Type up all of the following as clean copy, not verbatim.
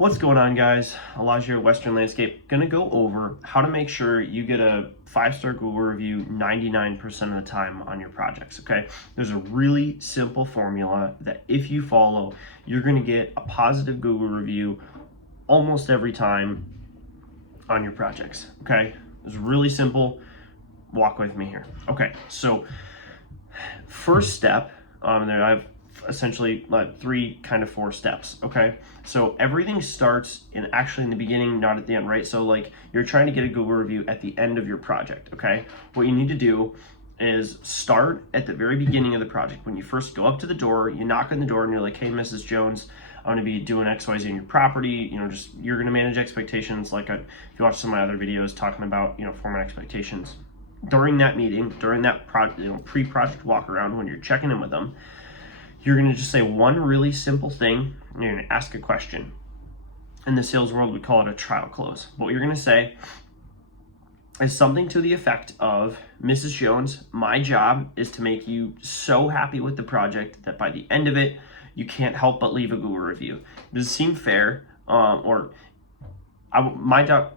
What's going on, guys? Elijah here at Western Landscape. Gonna go over how to make sure you get a 5-star Google review 99% of the time on your projects, okay? There's a really simple formula that if you follow, you're gonna get a positive Google review almost every time on your projects, okay? It's really simple. Walk with me here. Okay, so first step, there I have essentially four steps. Okay, so everything starts in the beginning, not at the end, right? So like you're trying to get a Google review at the end of your project. Okay, what you need to do is start at the very beginning of the project. When you first go up to the door, you knock on the door and you're like, hey, Mrs. Jones, I'm going to be doing XYZ on your property. You're going to manage expectations. If you watch some of my other videos talking about, format expectations. During that meeting, during that pre-project walk around, when you're checking in with them, you're going to just say one really simple thing, and you're going to ask a question. In the sales world, we call it a trial close. But what you're going to say is something to the effect of, Mrs. Jones, my job is to make you so happy with the project that by the end of it, you can't help but leave a Google review. Does it seem fair? My job...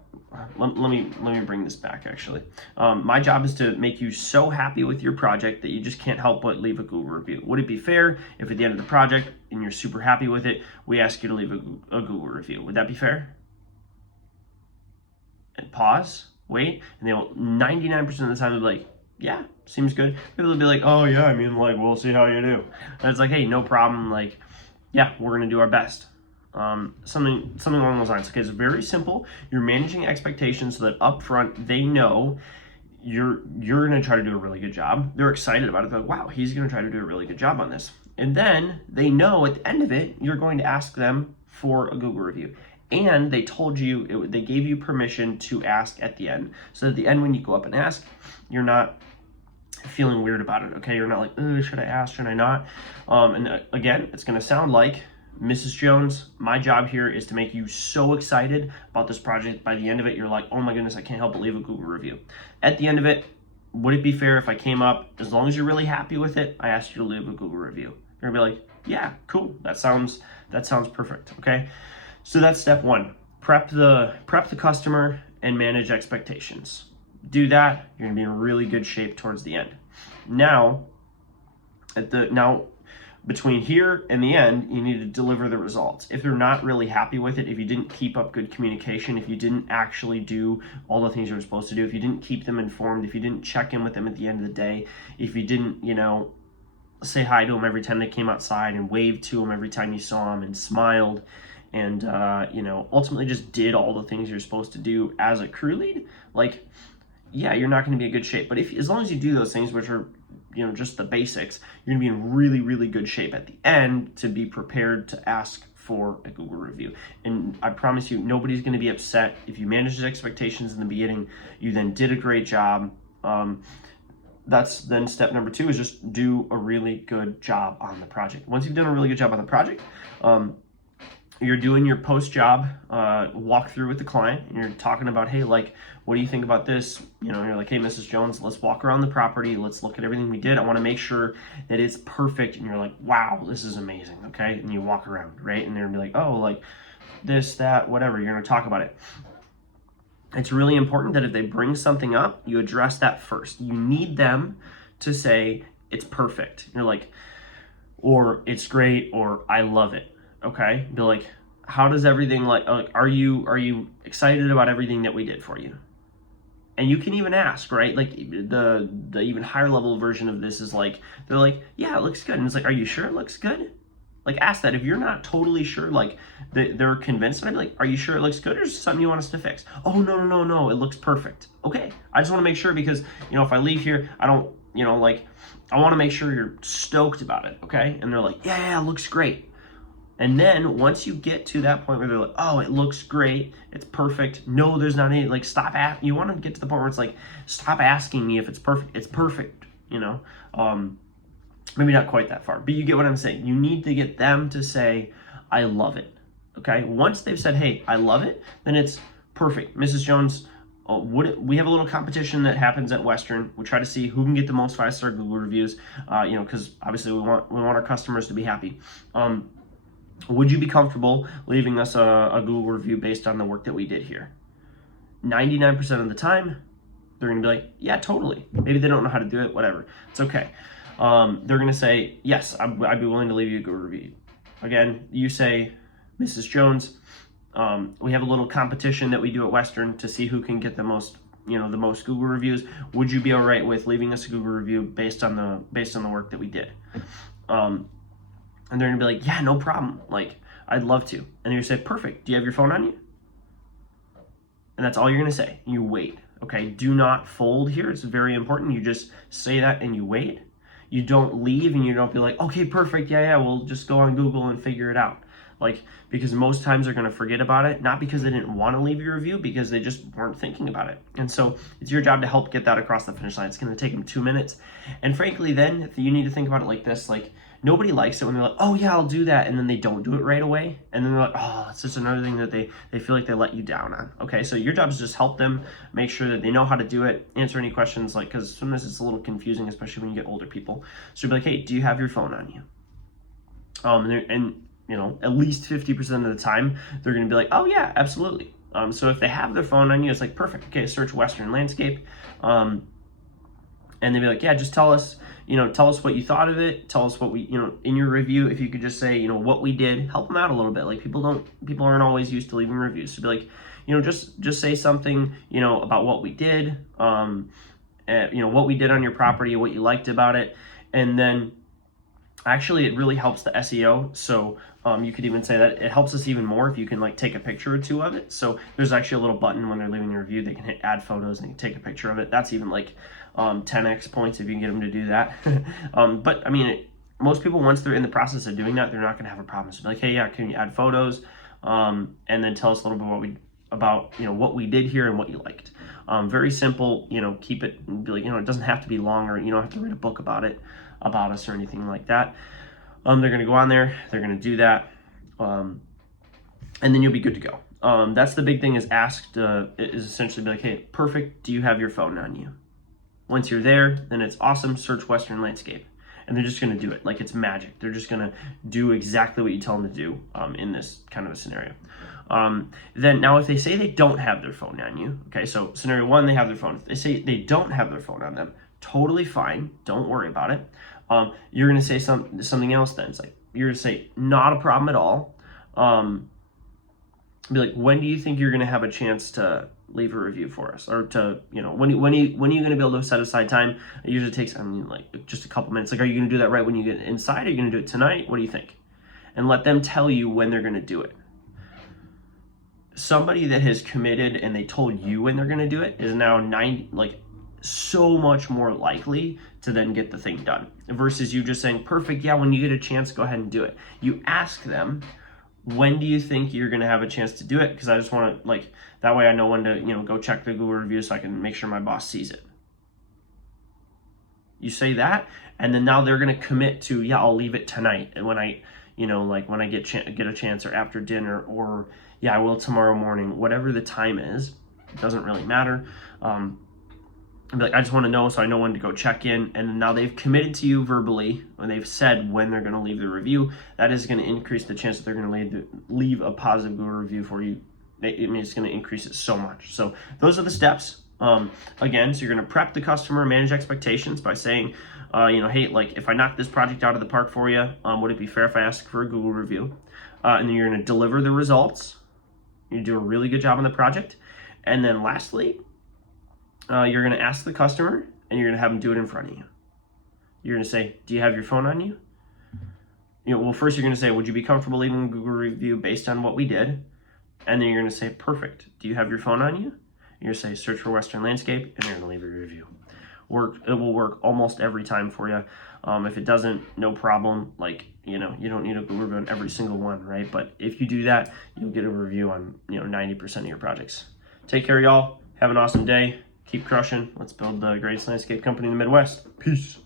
Let me bring this back, actually. My job is to make you so happy with your project that you just can't help but leave a Google review. Would it be fair if at the end of the project, and you're super happy with it, we ask you to leave a Google review? Would that be fair? And pause, wait, and they'll 99% of the time they'll be like, yeah, seems good. Maybe they'll be like, oh yeah, we'll see how you do. And it's like, hey, no problem, yeah, we're gonna do our best. Something along those lines. Okay, it's very simple. You're managing expectations so that up front they know you're going to try to do a really good job. They're excited about it. They're like, wow, he's going to try to do a really good job on this. And then they know at the end of it, you're going to ask them for a Google review. And they told you, they gave you permission to ask at the end. So at the end, when you go up and ask, you're not feeling weird about it, okay? You're not like, should I ask, should I not? Again, it's going to sound like, Mrs. Jones, my job here is to make you so excited about this project. By the end of it, you're like, oh my goodness, I can't help but leave a Google review. At the end of it, would it be fair if I came up, as long as you're really happy with it, I asked you to leave a Google review? You're gonna be like, yeah, cool, that sounds perfect, okay? So that's step one. Prep the customer and manage expectations. Do that, you're gonna be in really good shape towards the end. Now, between here and the end, you need to deliver the results. If they're not really happy with it, if you didn't keep up good communication, if you didn't actually do all the things you were supposed to do, if you didn't keep them informed, if you didn't check in with them at the end of the day, if you didn't, say hi to them every time they came outside and waved to them every time you saw them and smiled and, ultimately just did all the things you're supposed to do as a crew lead, yeah, you're not going to be in good shape. But as long as you do those things, which are just the basics, you're gonna be in really, really good shape at the end to be prepared to ask for a Google review. And I promise you, nobody's gonna be upset if you managed expectations in the beginning, you then did a great job. That's then step number 2 is just do a really good job on the project. Once you've done a really good job on the project, you're doing your post-job walkthrough with the client, and you're talking about, hey, what do you think about this? You're like, hey, Mrs. Jones, let's walk around the property. Let's look at everything we did. I want to make sure that it's perfect. And you're like, wow, this is amazing, okay? And you walk around, right? And they're gonna be like, oh, this, that, whatever. You're gonna talk about it. It's really important that if they bring something up, you address that first. You need them to say, it's perfect. You're like, or it's great, or I love it. Okay, be like, how does everything are you excited about everything that we did for you? And you can even ask, right? The even higher level version of this is they're like, yeah, it looks good. And it's like, are you sure it looks good? Ask that. If you're not totally sure, they're convinced, and I'd be like, are you sure it looks good, or is something you want us to fix? Oh, no, it looks perfect. Okay, I just want to make sure because, if I leave here, I don't, I want to make sure you're stoked about it, okay? And they're like, yeah, it looks great. And then once you get to that point where they're like, oh, it looks great, it's perfect, no, there's not any, stop asking. You want to get to the point where it's like, stop asking me if it's perfect. It's perfect, maybe not quite that far, but you get what I'm saying. You need to get them to say, I love it, okay? Once they've said, hey, I love it, then it's perfect. Mrs. Jones, we have a little competition that happens at Western. We try to see who can get the most 5-star Google reviews, because obviously we want our customers to be happy. would you be comfortable leaving us a Google review based on the work that we did here? 99% of the time, they're going to be like, yeah, totally. Maybe they don't know how to do it, whatever. It's okay. They're going to say, yes, I'd be willing to leave you a Google review. Again, you say, Mrs. Jones, we have a little competition that we do at Western to see who can get the most Google reviews. Would you be all right with leaving us a Google review based on the work that we did? And they're gonna be like, yeah, no problem. Like, I'd love to. And you say, perfect. Do you have your phone on you? And that's all you're gonna say. You wait. Okay. Do not fold here. It's very important. You just say that and you wait. You don't leave and you don't be like, okay, perfect. Yeah, we'll just go on Google and figure it out. Like, because most times they're going to forget about it, not because they didn't want to leave your review, because they just weren't thinking about it. And so it's your job to help get that across the finish line. It's going to take them 2 minutes. And frankly, then you need to think about it like this, like, nobody likes it when they're like, oh yeah, I'll do that. And then they don't do it right away. And then they're like, oh, it's just another thing that they feel like they let you down on. Okay. So your job is just help them make sure that they know how to do it, answer any questions, like, cause sometimes it's a little confusing, especially when you get older people. So be like, hey, do you have your phone on you? And at least 50% of the time, they're going to be like, oh yeah, absolutely. So if they have their phone on you, it's like, perfect. Okay. Search Western Landscape. And they'd be like, yeah, just tell us what you thought of it. Tell us what we, in your review, if you could just say, what we did, help them out a little bit. Like people aren't always used to leaving reviews. So be like, just say something, about what we did, what we did on your property, what you liked about it. And then actually it really helps the SEO. So you could even say that it helps us even more if you can like take a picture or two of it. So there's actually a little button when they're leaving a review, they can hit add photos and take a picture of it. That's even like 10x points if you can get them to do that. But I mean, most people, once they're in the process of doing that, they're not going to have a problem. So be like, hey, yeah, can you add photos? And then tell us a little bit about what we did here and what you liked. Very simple, keep it, be like, it doesn't have to be long, or you don't have to read a book about us or anything like that. They're going to go on there, they're going to do that, and then you'll be good to go. That's the big thing, is asked, is essentially be like, hey, perfect, do you have your phone on you? Once you're there, then it's awesome, search Western Landscape. And they're just going to do it like it's magic. They're just going to do exactly what you tell them to do in this kind of a scenario. Then now if they say they don't have their phone on you, okay, so scenario one, they have their phone. If they say they don't have their phone on them, totally fine. Don't worry about it. You're going to say something else then. It's like, you're going to say, not a problem at all. Be like, when do you think you're going to have a chance to leave a review for us? Or to, when are you going to be able to set aside time? It usually takes, like just a couple minutes. Like, are you going to do that right when you get inside? Are you going to do it tonight? What do you think? And let them tell you when they're going to do it. Somebody that has committed and they told you when they're going to do it is now so much more likely to then get the thing done, versus you just saying, perfect, yeah, when you get a chance, go ahead and do it. You ask them, when do you think you're going to have a chance to do it? Because I just want to, that way I know when to, go check the Google review so I can make sure my boss sees it. You say that, and then now they're going to commit to, yeah, I'll leave it tonight. And when I, when I get a chance, or after dinner, or yeah, I will tomorrow morning, whatever the time is, it doesn't really matter. I'd be like, I just want to know so I know when to go check in. And now they've committed to you verbally, and they've said when they're going to leave the review. That is going to increase the chance that they're going to leave a positive Google review for you. It's going to increase it so much. So those are the steps. Again, so you're going to prep the customer, manage expectations by saying, hey, if I knock this project out of the park for you, would it be fair if I ask for a Google review? And then you're going to deliver the results. You do a really good job on the project. And then lastly, you're going to ask the customer, and you're going to have them do it in front of you. You're going to say, do you have your phone on you? Well, first you're going to say, would you be comfortable leaving a Google review based on what we did? And then you're going to say, perfect, do you have your phone on you? You're going to say, search for Western Landscape, and you're going to leave a review. It will work almost every time for you. If it doesn't, no problem. You don't need a Google review on every single one, right? But if you do that, you'll get a review on 90% of your projects. Take care, y'all. Have an awesome day. Keep crushing. Let's build the greatest landscape company in the Midwest. Peace.